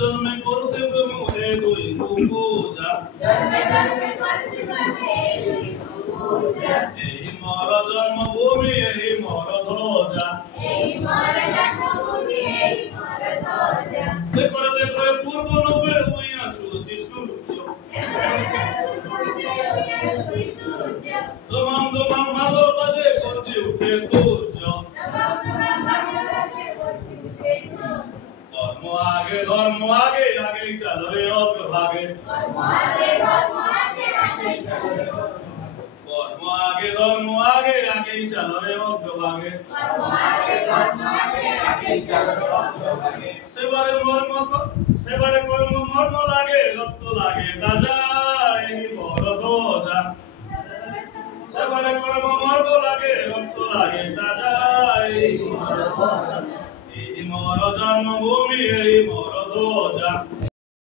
জন্মে করতে প্রেমে দুই পূজা এই মর জন্মভূমি এই মর ধ্বজা দেখরে পূর্ব নবে উইয়া সুচি সূর্য দমাম দমাম মাদল বাজে করছে উঠে দুর্য ধর্ম আগে আগেই চলো রে অগ্রভাগে কর্ম আগে ধর্ম আগে আগেই চলো রে অগ্রভাগে সেবারে কর্ম মর্ম লাগে রক্ত লাগে দাদা এই বড় ধ্বজা সেবারে কর্ম মর্ম লাগে রক্ত লাগে দাদা এই মর জন্মভূমি এই মর ধ্বজা